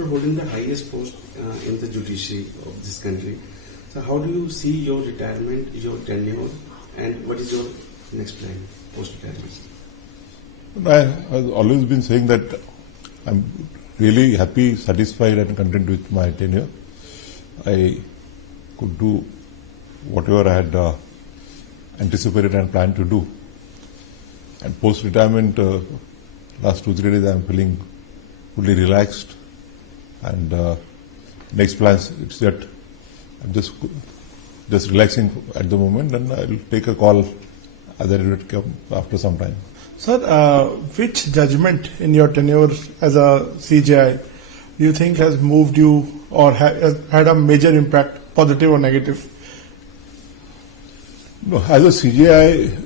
after holding the highest post in the judiciary of this country, so how do you see your retirement, your tenure, and what is your next plan post-retirement? I've always been saying that I'm really happy, satisfied and content with my tenure. I could do whatever I had anticipated and planned to do. And post-retirement, last 2-3 days I'm feeling fully relaxed. And next plans, it's that I'm just relaxing at the moment, and I'll take a call as I would come after some time. Sir, which judgment in your tenure as a CJI do you think has moved you or had a major impact, positive or negative? No, as a CJI,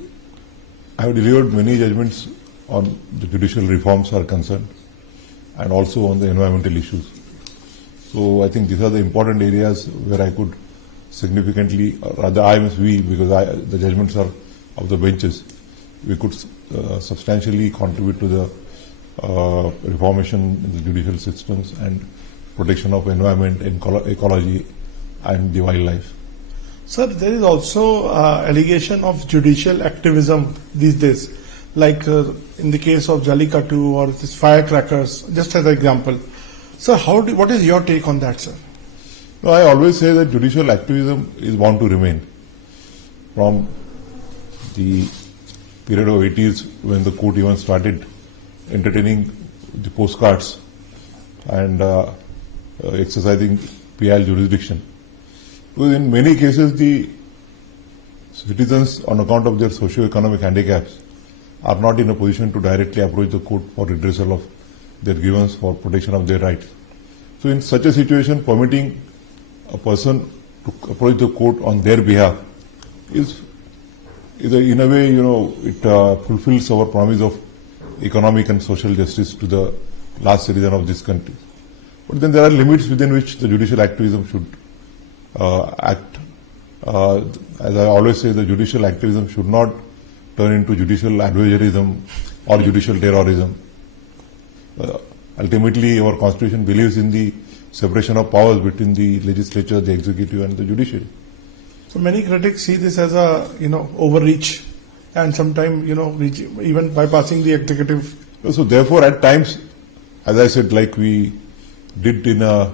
I have delivered many judgments on the judicial reforms are concerned and also on the environmental issues. So I think these are the important areas where I could significantly, rather I must we, because the judgments are of the benches, we could substantially contribute to the reformation in the judicial systems and protection of environment, ecology and the wildlife. Sir, there is also allegation of judicial activism these days, like in the case of Jallikattu or this firecrackers, just as an example. Sir, what is your take on that, sir? No, I always say that judicial activism is bound to remain. From the period of 80s when the court even started entertaining the postcards and exercising PIL jurisdiction. Because in many cases the citizens, on account of their socio-economic handicaps, are not in a position to directly approach the court for redressal of their grievance for protection of their rights. So in such a situation, permitting a person to approach the court on their behalf is in a way, it fulfills our promise of economic and social justice to the last citizen of this country. But then there are limits within which the judicial activism should act. As I always say, the judicial activism should not turn into judicial adversaryism or judicial terrorism. Ultimately, our constitution believes in the separation of powers between the legislature, the executive and the judiciary. So many critics see this as a overreach and sometimes even bypassing the executive. So therefore, at times, as I said, like we did in the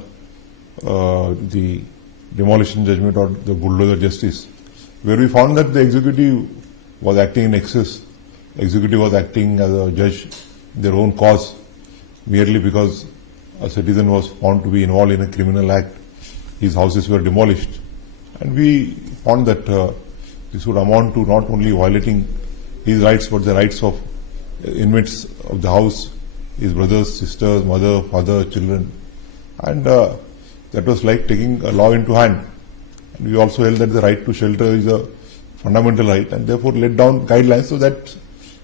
demolition judgment or the bulldozer justice, where we found that the executive was acting in excess, executive was acting as a judge in their own cause, merely because a citizen was found to be involved in a criminal act. His houses were demolished. And we found that this would amount to not only violating his rights, but the rights of inmates of the house, his brothers, sisters, mother, father, children. And that was like taking a law into hand. And we also held that the right to shelter is a fundamental right, and therefore laid down guidelines. So that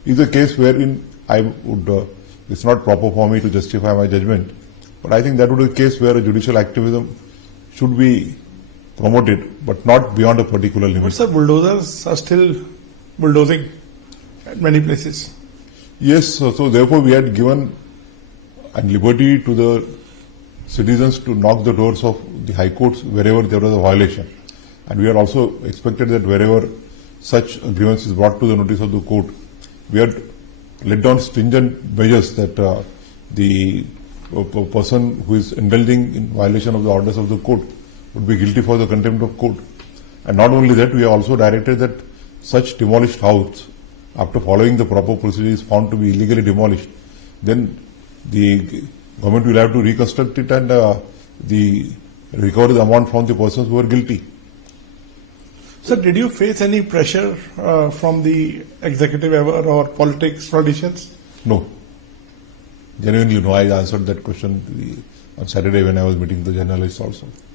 is a case wherein I would, it's not proper for me to justify my judgment, but I think that would be a case where a judicial activism should be promoted, but not beyond a particular limit. But sir, bulldozers are still bulldozing at many places. Yes, so therefore we had given liberty to the citizens to knock the doors of the high courts wherever there was a violation. And we had also expected that wherever such a grievance is brought to the notice of the court, we had laid down stringent measures that the person who is indulging in violation of the orders of the court would be guilty for the contempt of court. And not only that, we have also directed that such demolished house, after following the proper procedure, is found to be illegally demolished, then the government will have to reconstruct it and recover the amount from the persons who are guilty. Sir, did you face any pressure from the executive ever or politicians? No. Genuinely no. I answered that question on Saturday when I was meeting the journalists also.